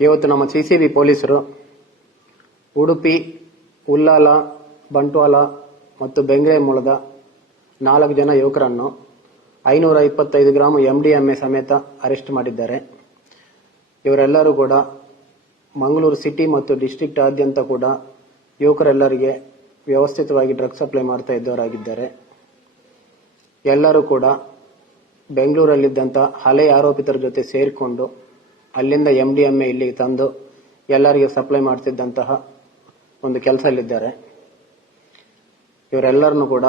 ಇವತ್ತು ನಮ್ಮ ಸಿಸಿಬಿ ಪೊಲೀಸರು ಉಡುಪಿ, ಉಲ್ಲಾಲ, ಬಂಟ್ವಾಳ ಮತ್ತು ಬೆಂಗ್ರೆ ಮೂಲದ 4 ಜನ ಯುವಕರನ್ನು 525 ಗ್ರಾಂ MDMA ಸಮೇತ ಅರೆಸ್ಟ್ ಮಾಡಿದ್ದಾರೆ. ಇವರೆಲ್ಲರೂ ಕೂಡ ಮಂಗಳೂರು ಸಿಟಿ ಮತ್ತು ಡಿಸ್ಟ್ರಿಕ್ಟ್ ಆದ್ಯಂತ ಕೂಡ ಯುವಕರೆಲ್ಲರಿಗೆ ವ್ಯವಸ್ಥಿತವಾಗಿ ಡ್ರಗ್ಸ್ ಸಪ್ಲೈ ಮಾಡ್ತಾ ಇದ್ದವರಾಗಿದ್ದಾರೆ. ಎಲ್ಲರೂ ಕೂಡ ಬೆಂಗಳೂರಲ್ಲಿದ್ದಂಥ ಹಳೆಯ ಆರೋಪಿತರ ಜೊತೆ ಸೇರಿಕೊಂಡು ಅಲ್ಲಿಂದ MDMA ಇಲ್ಲಿಗೆ ತಂದು ಎಲ್ಲರಿಗೆ ಸಪ್ಲೈ ಮಾಡ್ತಿದ್ದಂತಹ ಒಂದು ಕೆಲಸದಲ್ಲಿದ್ದಾರೆ. ಇವರೆಲ್ಲರನ್ನು ಕೂಡ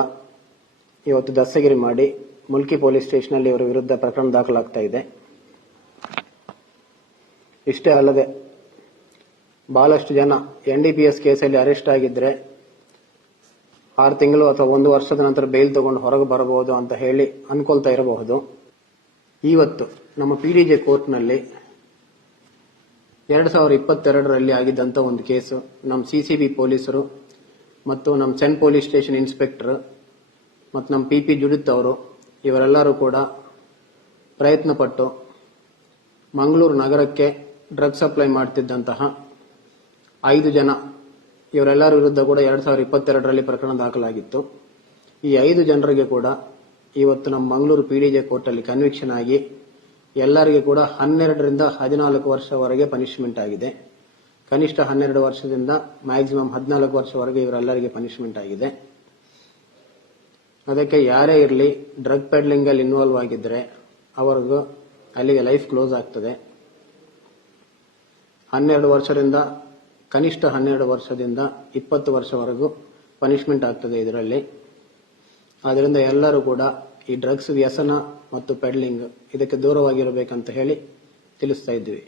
ಇವತ್ತು ದಸ್ತಗಿರಿ ಮಾಡಿ ಮುಲ್ಕಿ ಪೊಲೀಸ್ ಸ್ಟೇಷನ್ನಲ್ಲಿ ಇವರ ವಿರುದ್ಧ ಪ್ರಕರಣ ದಾಖಲಾಗ್ತಾ ಇದೆ. ಇಷ್ಟೇ ಅಲ್ಲದೆ ಬಹಳಷ್ಟು ಜನ NDPS ಕೇಸಲ್ಲಿ ಅರೆಸ್ಟ್ ಆಗಿದ್ರೆ 6 ತಿಂಗಳು ಅಥವಾ 1 ವರ್ಷದ ನಂತರ ಬೇಲ್ ತಗೊಂಡು ಹೊರಗೆ ಬರಬಹುದು ಅಂತ ಹೇಳಿ ಅನ್ಕೊಳ್ತಾ ಇರಬಹುದು. ಇವತ್ತು ನಮ್ಮ PDJ ಕೋರ್ಟ್ನಲ್ಲಿ 2022ರಲ್ಲಿ ಆಗಿದ್ದಂತ ಒಂದು ಕೇಸು ನಮ್ಮ CCB ಪೊಲೀಸರು ಮತ್ತು ನಮ್ಮ ಸೆಂಟ್ ಪೊಲೀಸ್ ಸ್ಟೇಷನ್ ಇನ್ಸ್ಪೆಕ್ಟರ್ ಮತ್ತು ನಮ್ಮ PP ಜುಡಿತ್ ಅವರು ಇವರೆಲ್ಲರೂ ಕೂಡ ಪ್ರಯತ್ನ ಪಟ್ಟು ಮಂಗಳೂರು ನಗರಕ್ಕೆ ಡ್ರಗ್ಸ್ ಸಪ್ಲೈ ಮಾಡ್ತಿದ್ದಂತಹ 5 ಜನ ಇವರೆಲ್ಲರ ವಿರುದ್ಧ ಕೂಡ 2022ರಲ್ಲಿ ಪ್ರಕರಣ ದಾಖಲಾಗಿತ್ತು. ಈ 5 ಜನರಿಗೆ ಕೂಡ ಇವತ್ತು ನಮ್ಮ ಮಂಗಳೂರು PDJ ಕೋರ್ಟಲ್ಲಿ ಕನ್ವಿಕ್ಷನ್ ಆಗಿ ಎಲ್ಲರಿಗೆ ಕೂಡ 12ರಿಂದ 14 ವರ್ಷವರೆಗೆ ಪನಿಷ್ಮೆಂಟ್ ಆಗಿದೆ. ಕನಿಷ್ಠ 12 ವರ್ಷದಿಂದ ಮ್ಯಾಕ್ಸಿಮಮ್ 14 ವರ್ಷವರೆಗೆ ಇವರೆಲ್ಲರಿಗೆ ಪನಿಷ್ಮೆಂಟ್ ಆಗಿದೆ. ಅದಕ್ಕೆ ಯಾರೇ ಇರಲಿ ಡ್ರಗ್ ಪೆಡ್ಲಿಂಗ್ ಅಲ್ಲಿ ಇನ್ವಾಲ್ವ್ ಆಗಿದ್ರೆ ಅವರಿಗೂ ಅಲ್ಲಿಗೆ ಲೈಫ್ ಕ್ಲೋಸ್ ಆಗ್ತದೆ. 12 ವರ್ಷದಿಂದ ಕನಿಷ್ಠ 12 ವರ್ಷದಿಂದ 20 ವರ್ಷವರೆಗೂ ಪನಿಷ್ಮೆಂಟ್ ಆಗ್ತದೆ ಇದರಲ್ಲಿ. ಆದ್ದರಿಂದ ಎಲ್ಲರೂ ಕೂಡ ಈ ಡ್ರಗ್ಸ್ ವ್ಯಸನ ಮತ್ತು ಪೆಡ್ಲಿಂಗ್ ಇದಕ್ಕೆ ದೂರವಾಗಿರಬೇಕಂತ ಹೇಳಿ ತಿಳಿಸ್ತಾ ಇದ್ದೀವಿ.